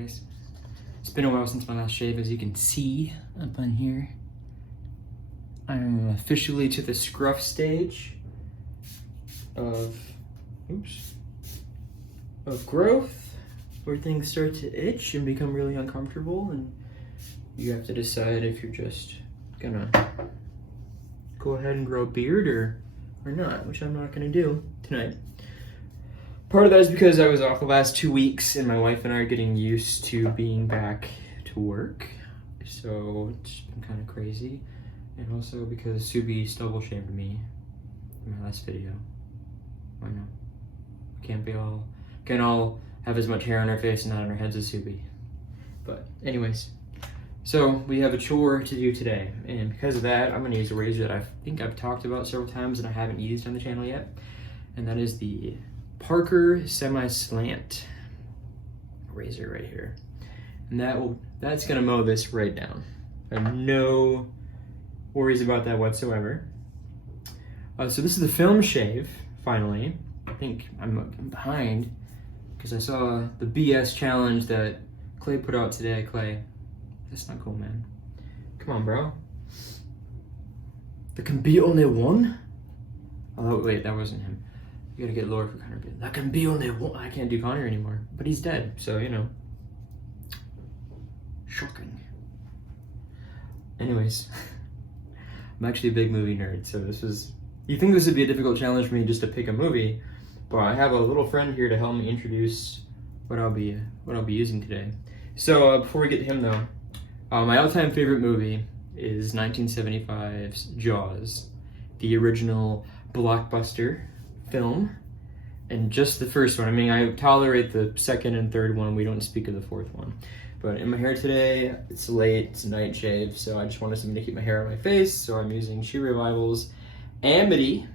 guys. It's been a while since my last shave, as you can see up on here. I'm officially to the scruff stage of growth, where things start to itch and become really uncomfortable, and you have to decide if you're just gonna go ahead and grow a beard or not, which I'm not gonna do tonight. Part of that is because I was off the last 2 weeks and my wife and I are getting used to being back to work, so it's been kind of crazy. And also because Subi stubble shaved me in my last video. I know. Can't all have as much hair on our face and not on our heads as Subi. But anyways, so we have a chore to do today, and because of that, I'm gonna use a razor that I think I've talked about several times and I haven't used on the channel yet, and that is the Parker semi-slant razor right here. And that's gonna mow this right down. I have no worries about that whatsoever. So this is the film shave, finally. I think I'm behind because I saw the BS challenge that Clay put out today. Clay, that's not cool, man. Come on, bro. There can be only one? Oh, wait, that wasn't him. You gotta get lower for Connor. That can be only one. I can't do Connor anymore, but he's dead, so you know. Shocking. Anyways. I'm actually a big movie nerd, so you think this would be a difficult challenge for me just to pick a movie, but I have a little friend here to help me introduce what I'll be using today. So before we get to him though, my all-time favorite movie is 1975's Jaws, the original blockbuster film, and just the first one. I mean, I tolerate the second and third one, we don't speak of the fourth one. But in my hair today, it's late, it's a night shave, so I just wanted something to keep my hair on my face, so I'm using She Revival's Amity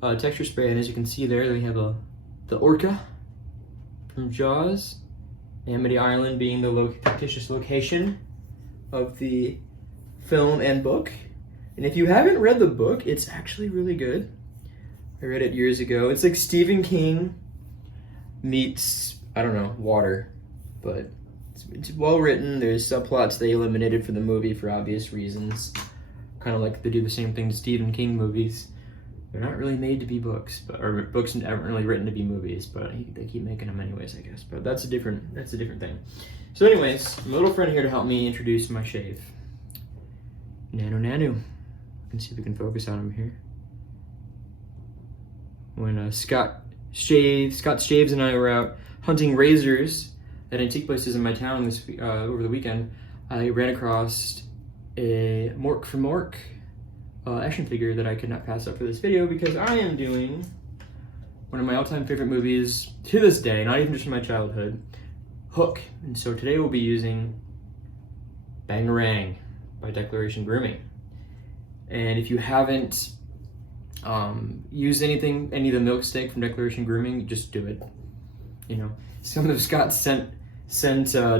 texture spray, and as you can see there, we have the orca from Jaws, Amity Island being the fictitious location of the film and book. And if you haven't read the book, it's actually really good. I read it years ago. It's like Stephen King meets, I don't know, water. But it's well written. There's subplots they eliminated for the movie for obvious reasons. Kind of like they do the same thing to Stephen King movies. They're not really made to be books, or books aren't really written to be movies, but they keep making them anyways, I guess. But that's a different thing. So anyways, my little friend here to help me introduce my shave. Nanu. Let's see if we can focus on him here. When Scott Shaves and I were out hunting razors at antique places in my town over the weekend, I ran across a Mork from Mork action figure that I could not pass up for this video because I am doing one of my all-time favorite movies to this day, not even just from my childhood, Hook. And so today we'll be using Bangarang by Declaration Grooming. And if you haven't used any of the milk steak from Declaration Grooming, just do it. You know, some of Scott's scent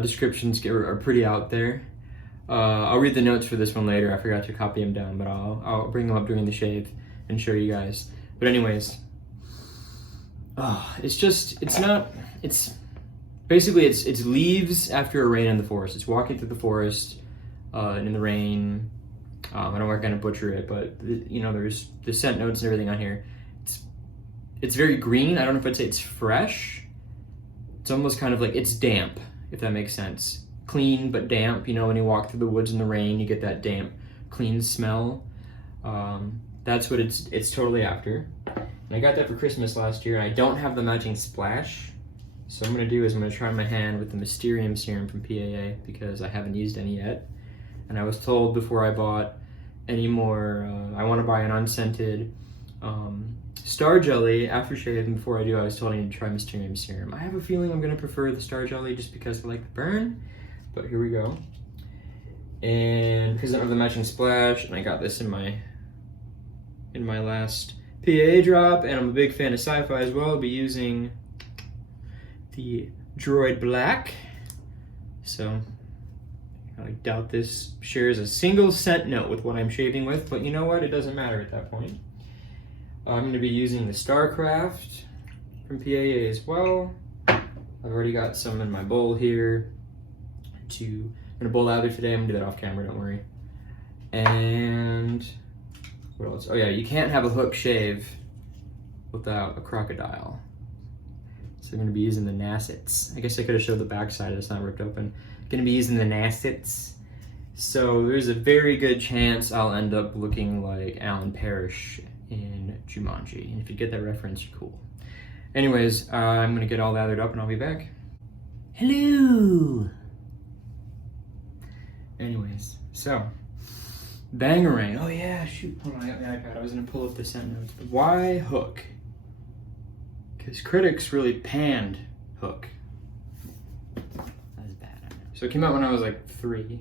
descriptions are pretty out there. I'll read the notes for this one later. I forgot to copy them down, but I'll bring them up during the shave and show you guys. But anyways, it's leaves after a rain in the forest. It's walking through the forest in the rain. I don't want to butcher it, but you know, there's the scent notes and everything on here. It's very green. I don't know if I'd say it's fresh. It's almost kind of like it's damp, if that makes sense. Clean but damp. You know, when you walk through the woods in the rain, you get that damp, clean smell. That's what it's totally after. And I got that for Christmas last year. I don't have the matching splash, so what I'm gonna do is I'm gonna try my hand with the Mysterium serum from PAA because I haven't used any yet. And I was told before I bought any more, I want to buy an unscented Star Jelly aftershave, and before I do, I was told I need to try Mysterium serum. I have a feeling I'm gonna prefer the Star Jelly just because I like the burn. But here we go. And because I don't have the matching splash, and I got this in my last PAA drop, and I'm a big fan of sci-fi as well, I'll be using the Droid Black. So I doubt this shares a single scent note with what I'm shaving with, but you know what? It doesn't matter at that point. I'm going to be using the StarCraft from PAA as well. I've already got some in my bowl here. I'm gonna bowl lather today. I'm gonna do that off camera, don't worry. And what else? Oh yeah, you can't have a hook shave without a crocodile. So I'm gonna be using the Nassets. I guess I could have showed the backside, it's not ripped open. Gonna be using the Nassets. So there's a very good chance I'll end up looking like Alan Parrish in Jumanji. And if you get that reference, you're cool. Anyways, I'm gonna get all lathered up and I'll be back. Hello! Anyways, so, Bangarang. Oh yeah, shoot, hold on, I got the iPad. I was gonna pull up the scent notes. But why Hook? Because critics really panned Hook. That's bad, I know. So it came out when I was like 3,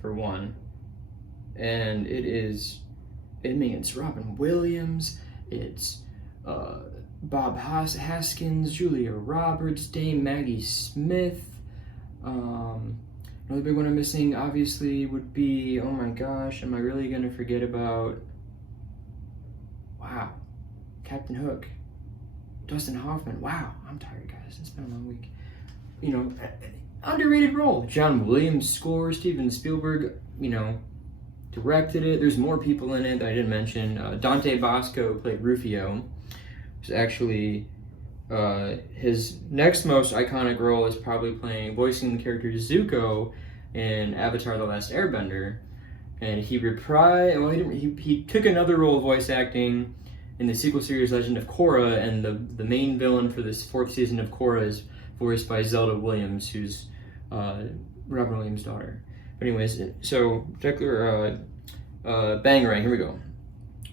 for one. And it means Robin Williams, it's Bob Haskins, Julia Roberts, Dame Maggie Smith. Another big one I'm missing, obviously, would be, oh my gosh, am I really gonna forget about, wow, Captain Hook, Dustin Hoffman. Wow, I'm tired, guys, it's been a long week. You know, underrated role. John Williams score, Steven Spielberg, you know, directed it. There's more people in it that I didn't mention. Dante Bosco played Rufio, who's actually, his next most iconic role is probably voicing the character Zuko in Avatar: The Last Airbender, and he took another role of voice acting in the sequel series Legend of Korra, and the main villain for this 4th season of Korra is voiced by Zelda Williams, who's Robin Williams' daughter. But anyways, so Bangarang, here we go.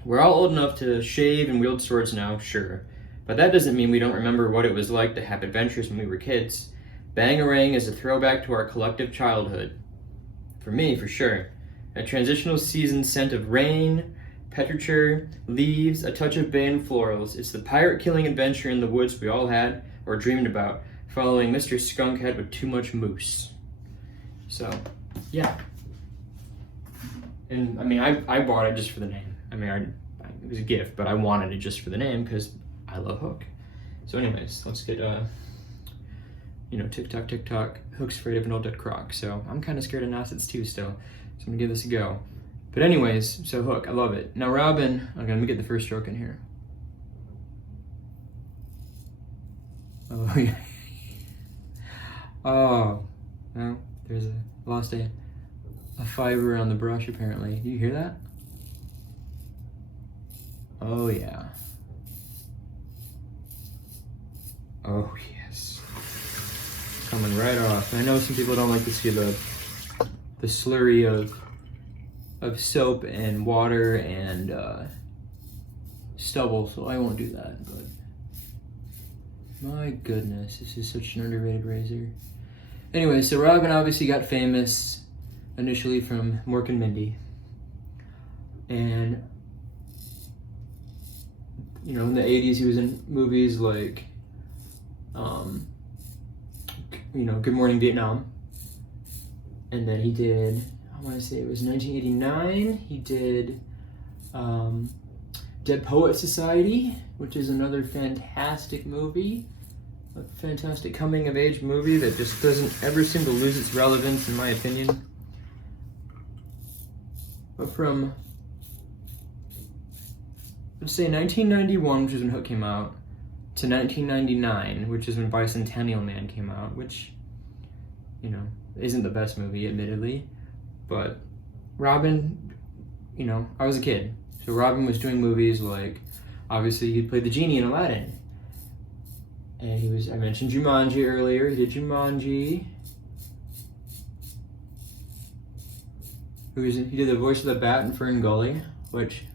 We're all old enough to shave and wield swords now, sure. But that doesn't mean we don't remember what it was like to have adventures when we were kids. Bangarang is a throwback to our collective childhood. For me, for sure. A transitional season scent of rain, petrichor, leaves, a touch of bay and florals. It's the pirate-killing adventure in the woods we all had, or dreamed about, following Mr. Skunkhead with too much moose. So, yeah. And, I mean, I bought it just for the name. I mean, it was a gift, but I wanted it just for the name, because I love Hook. So anyways, let's get, tick tock, Hook's afraid of an old dead croc. So I'm kind of scared of Nassets too still. So I'm gonna give this a go. But anyways, so Hook, I love it. Now Robin, okay, let me get the first stroke in here. Oh, yeah. Oh, no, lost a fiber on the brush apparently. Do you hear that? Oh yeah. Oh yes. Coming right off. I know some people don't like to see the slurry of soap and water and stubble, so I won't do that, but my goodness, this is such an underrated razor. Anyway, so Robin obviously got famous initially from Mork and Mindy. And in the 80s he was in movies like Good Morning Vietnam. And then he did, I want to say it was 1989, he did Dead Poet Society, which is another fantastic movie. A fantastic coming-of-age movie that just doesn't ever seem to lose its relevance, in my opinion. But from, let's say 1991, which is when Hook came out, to 1999, which is when Bicentennial Man came out, which, isn't the best movie, admittedly. But Robin, I was a kid. So Robin was doing movies like, obviously he played the genie in Aladdin. And I mentioned Jumanji earlier, he did Jumanji. He did the voice of the bat in Fern Gully, which,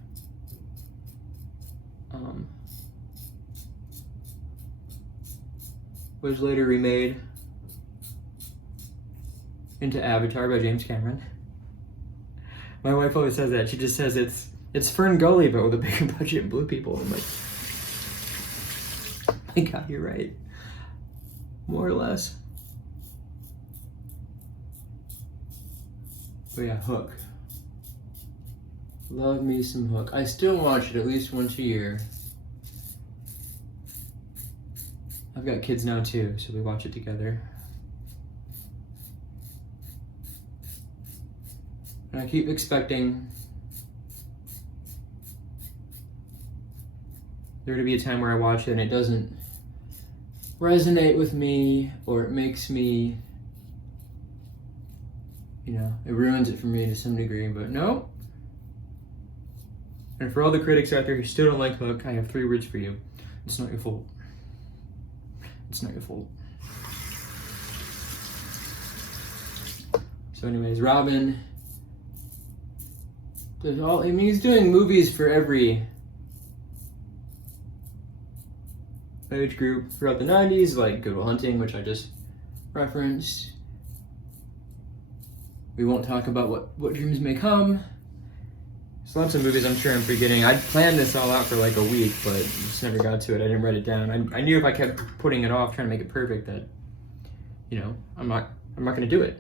was later remade into Avatar by James Cameron. My wife always says that. She just says it's Fern Gully, but with a bigger budget and blue people. I'm like, my God, you're right. More or less. But yeah, Hook. Love me some Hook. I still watch it at least once a year. I've got kids now too, so we watch it together. And I keep expecting there to be a time where I watch it and it doesn't resonate with me, or it makes me, it ruins it for me to some degree, but no. And for all the critics out there who still don't like Hook, I have 3 words for you. It's not your fault. It's not your fault. So anyways, Robin does he's doing movies for every age group throughout the 90s, like Good Will Hunting, which I just referenced. We won't talk about what dreams may come. There's lots of movies I'm sure I'm forgetting. I planned this all out for like a week, but just never got to it. I didn't write it down. I knew if I kept putting it off, trying to make it perfect, that I'm not gonna do it.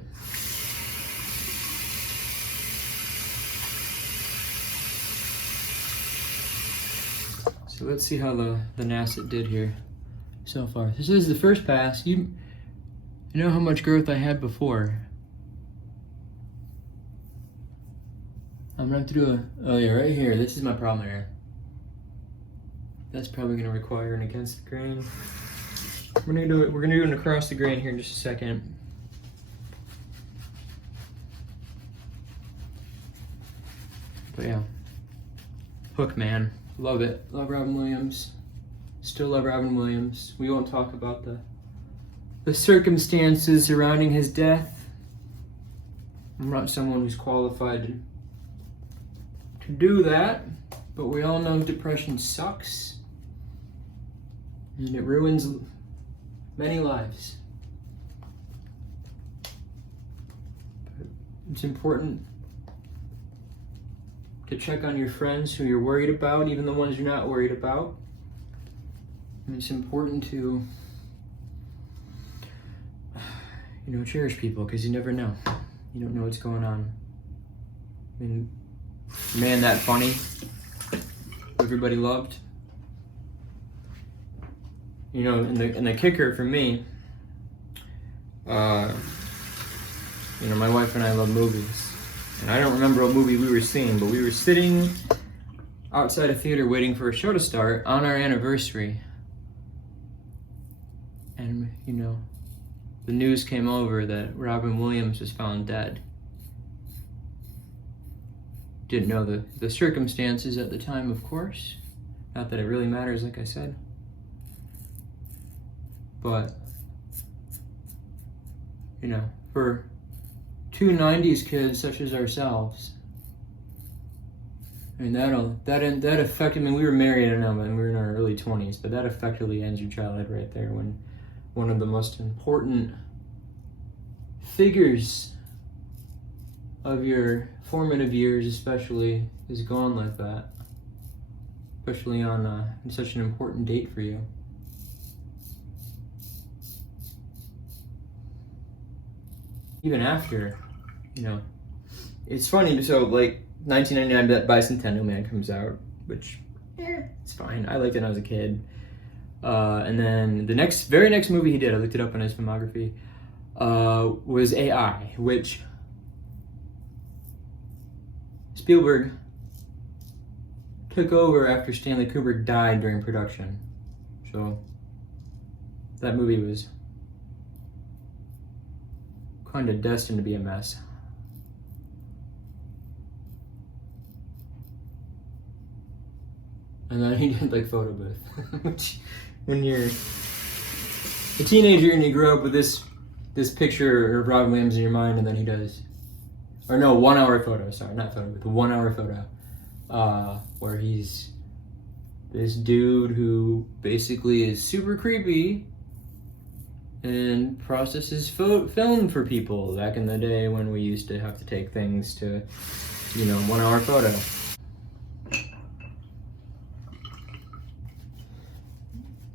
So let's see how the Nasset did here so far. This is the first pass. You know how much growth I had before. I'm gonna have to do oh yeah, right here. This is my problem here. That's probably gonna require an against the grain. We're gonna do an across the grain here in just a second. But yeah, Hook, man, love it. Love Robin Williams. Still love Robin Williams. We won't talk about the circumstances surrounding his death. I'm not someone who's qualified to do that, but we all know depression sucks and it ruins many lives. But it's important to check on your friends who you're worried about, even the ones you're not worried about. And it's important to cherish people, because you never know. You don't know what's going on. I mean, man, that funny, everybody loved. And the kicker for me, my wife and I love movies. And I don't remember what movie we were seeing, but we were sitting outside a theater waiting for a show to start on our anniversary. And, the news came over that Robin Williams was found dead. Didn't know the circumstances at the time, of course. Not that it really matters, like I said. But, for two 90s kids such as ourselves, I mean, that affected, we were married and we were in our early 20s, but that effectively ends your childhood right there, when one of the most important figures of your formative years especially is gone like that, especially on such an important date for you. Even after, it's funny, so like 1999 that Bicentennial Man comes out, which it's fine. I liked it when I was a kid. And then the very next movie he did, I looked it up on his filmography, was AI, which Spielberg took over after Stanley Kubrick died during production. So that movie was kind of destined to be a mess. And then he did like Photo Booth, which when you're a teenager and you grow up with this picture of Robin Williams in your mind, and then he does, or no, 1 hour photo, sorry, not Photo Booth, the 1 hour photo, where he's this dude who basically is super creepy and processes film for people back in the day when we used to have to take things to, 1 hour photo.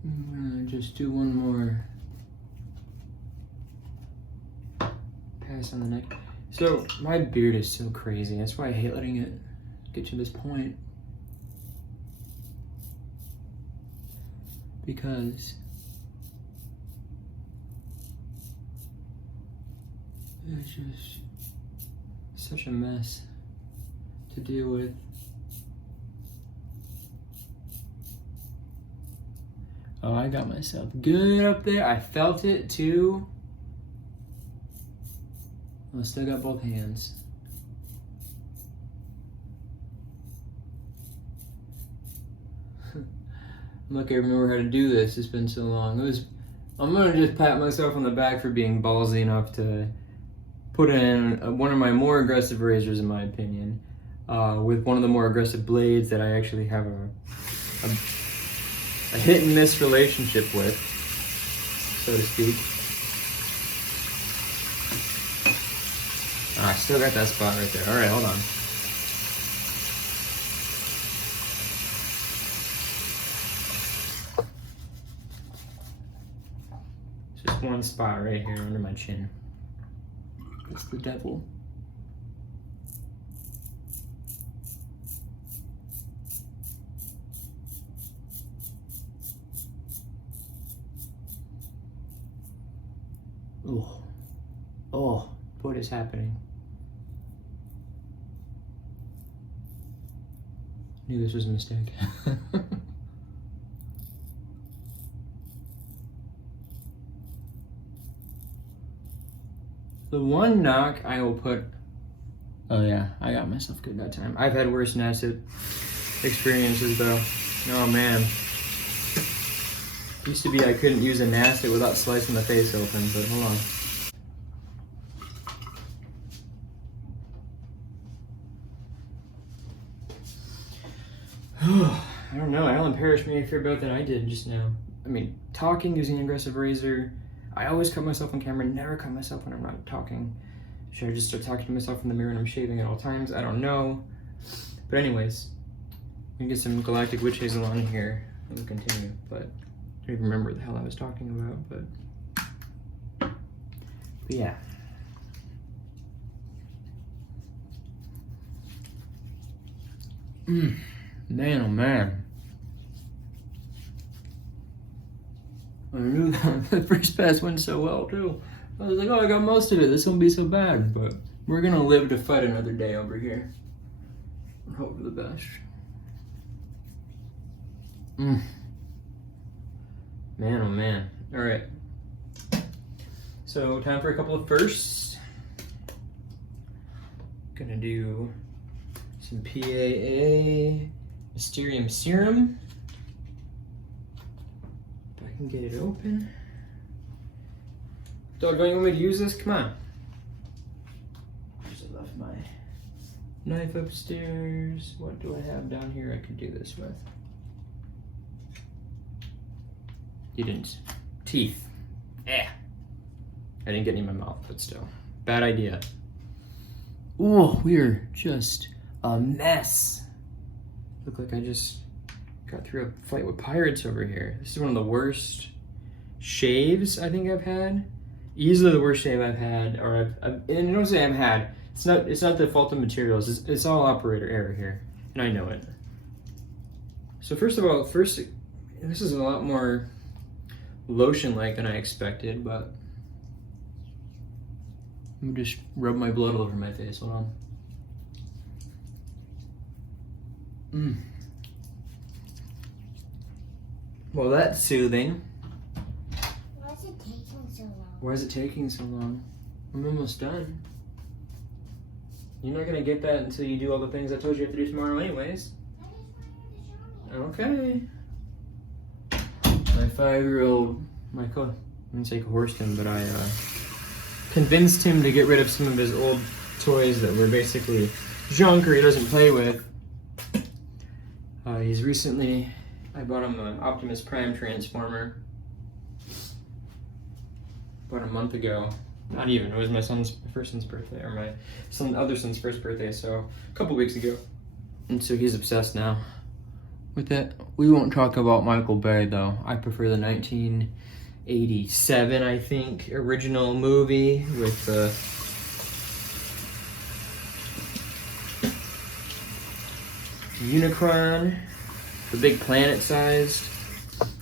I'm gonna just do one more pass on the neck. So my beard is so crazy. That's why I hate letting it get to this point. Because It's just such a mess to deal with. Oh, I got myself good up there. I felt it too. I still got both hands. I'm lucky I remember how to do this. It's been so long. I'm gonna just pat myself on the back for being ballsy enough to put in one of my more aggressive razors, in my opinion, with one of the more aggressive blades that I actually have a hit and miss relationship with, so to speak. I still got that spot right there. All right, hold on. It's just one spot right here under my chin. That's the devil. Oh, oh, what is happening? Knew this was a mistake. The one knock I will put. Oh yeah, I got myself good that time. I've had worse NASIT experiences though. Oh man. Used to be I couldn't use a NASIT without slicing the face open, but hold on. I don't know, Alan Parrish made me feel better than I did just now. I mean, talking using an aggressive razor, I always cut myself on camera, never cut myself when I'm not talking. Should I just start talking to myself in the mirror and I'm shaving at all times? I don't know. But anyways, we can get some Galactic Witch Hazel on here and we'll continue, but I don't even remember what the hell I was talking about, but yeah. Man, oh man. I knew that the first pass went so well too. I was like, oh, I got most of it. This won't be so bad, but we're gonna live to fight another day over here. And hope for the best. Man, oh man. All right. So time for a couple of firsts. Gonna do some PAA Mysterium Serum. If I can get it open. Dog, don't you want me to use this? Come on. I just left my knife upstairs. What do I have down here I could do this with? You didn't. Teeth. I didn't get any in my mouth, but still. Bad idea. Oh, we're just a mess. Look like I just got through a fight with pirates over here. This is one of the worst shaves I think I've had. Easily the worst shave I've had, or and I don't say I've had. It's not the fault of materials. It's all operator error here, and I know it. So first of all, this is a lot more lotion-like than I expected, but let me just rub my blood all over my face. Hold on. Well, that's soothing. Why is it taking so long? Why is it taking so long? I'm almost done. You're not gonna get that until you do all the things I told you have to do tomorrow anyways. I just wanted to show me. Okay. My 5-year-old, I didn't say coerced him, but I convinced him to get rid of some of his old toys that were basically junk or he doesn't play with. He's recently, I bought him an Optimus Prime Transformer about a month ago. Not even, it was my first son's birthday, or my other son's first birthday, so a couple weeks ago. And so he's obsessed now with it. We won't talk about Michael Bay though. I prefer the 1987, I think, original movie with the Unicron, the big planet-sized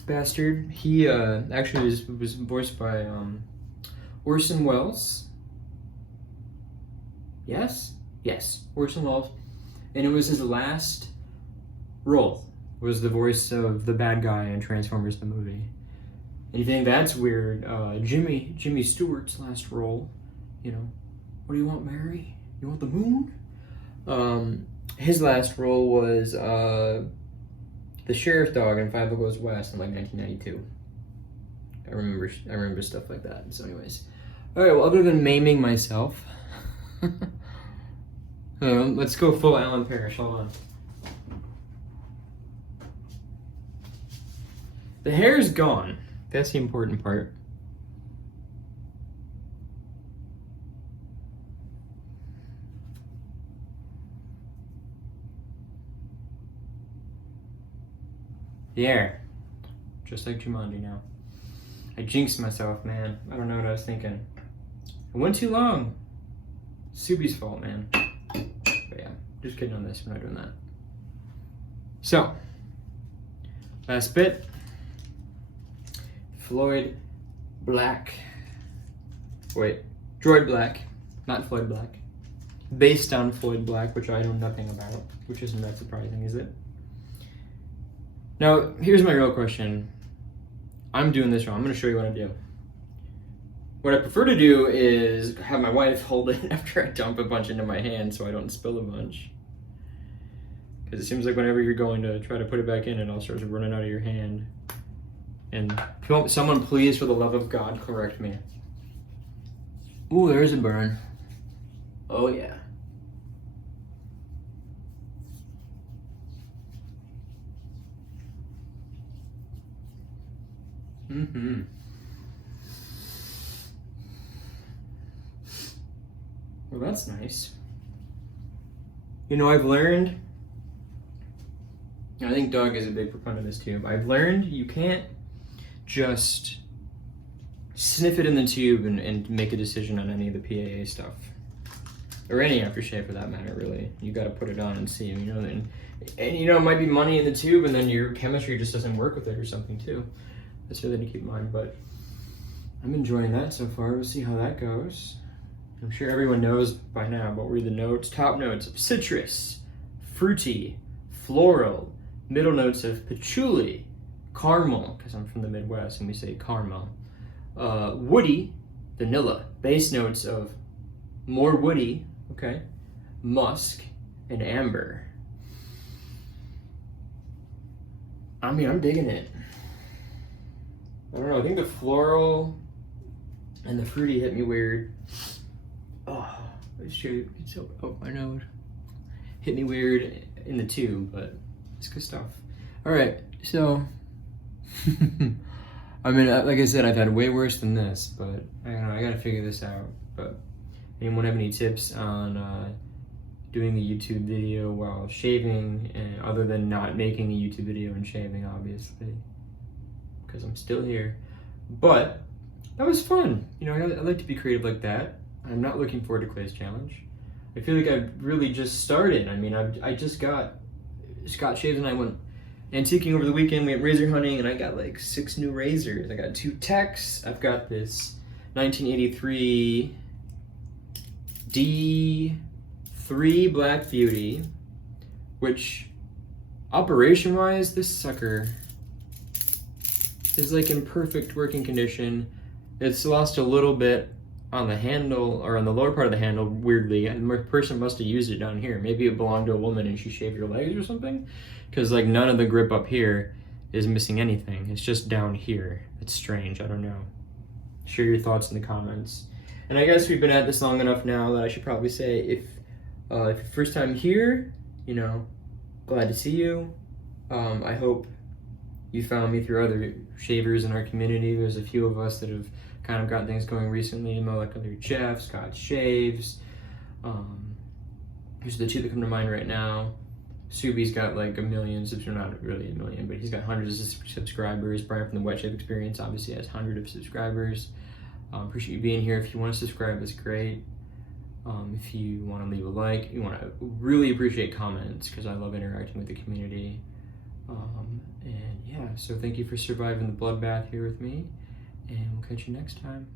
bastard. He actually was voiced by Orson Welles. Yes, Orson Welles, and it was his last role. Was the voice of the bad guy in Transformers the movie. And you think that's weird? Jimmy Stewart's last role. You know, what do you want, Mary? You want the moon? His last role was the sheriff dog in Five Goes West in like 1992. I remember stuff like that. So, anyways, all right. Well, other than maiming myself, let's go full Alan Parrish. Hold on. The hair's gone. That's the important part. The hair. Just like Jumanji now. I jinxed myself, man. I don't know what I was thinking. I went too long. Subi's fault, man. But yeah, just kidding on this. We're not doing that. So, last bit. Floyd Black. Wait, Droid Black, not Floyd Black. Based on Floyd Black, which I know nothing about, which isn't that surprising, is it? Now, here's my real question. I'm doing this wrong. I'm going to show you what I do. What I prefer to do is have my wife hold it after I dump a bunch into my hand so I don't spill a bunch. Because it seems like whenever you're going to try to put it back in, it all starts running out of your hand. And someone please, for the love of God, correct me. Ooh, there's a burn. Oh yeah. Mm-hmm. Well, that's nice. You know, I've learned, I think Doug is a big proponent of this too, but I've learned you can't just sniff it in the tube and make a decision on any of the PAA stuff. Or any aftershave for that matter, really. You gotta put it on and see, you know, and you know, it might be money in the tube and then your chemistry just doesn't work with it or something too. That's really to keep in mind, but I'm enjoying that so far. We'll see how that goes. I'm sure everyone knows by now, but read the notes. Top notes of citrus, fruity, floral, middle notes of patchouli, caramel, because I'm from the Midwest and we say caramel, woody, vanilla, base notes of more woody, okay, musk, and amber. I mean, I'm digging it. I don't know, I think the floral and the fruity hit me weird. Oh, shoot, it's so, oh, my nose. Hit me weird in the tube, but it's good stuff. All right, so, I mean, like I said, I've had way worse than this, but I don't know, I gotta figure this out. But anyone have any tips on doing the YouTube video while shaving, and other than not making a YouTube video and shaving, obviously, because I'm still here. But that was fun. You know, I like to be creative like that. I'm not looking forward to Clay's challenge. I feel like I've really just started. I mean, I just got, Scott shaves and I went antiquing over the weekend. We went razor hunting and I got like 6 new razors. I got 2 techs. I've got this 1983 D3 Black Beauty, which operation-wise, this sucker is like in perfect working condition. It's lost a little bit on the handle, or on the lower part of the handle, weirdly. And the person must have used it down here. Maybe it belonged to a woman and she shaved her legs or something, because like none of the grip up here is missing anything. It's just down here. It's strange, I don't know. Share your thoughts in the comments. And I guess we've been at this long enough now that I should probably say, if your first time here, you know, glad to see you. I hope you found me through other shavers in our community. There's a few of us that have kind of got things going recently, Molecular Jeff, Scott Shaves. Here's the 2 that come to mind right now. Subi's got like 1 million subscribers, not really 1 million, but he's got hundreds of subscribers. Brian from the Wet Shave Experience obviously has hundreds of subscribers. Appreciate you being here. If you want to subscribe, that's great. If you want to leave a like, you want to really appreciate comments, because I love interacting with the community. And yeah, so thank you for surviving the bloodbath here with me, and we'll catch you next time.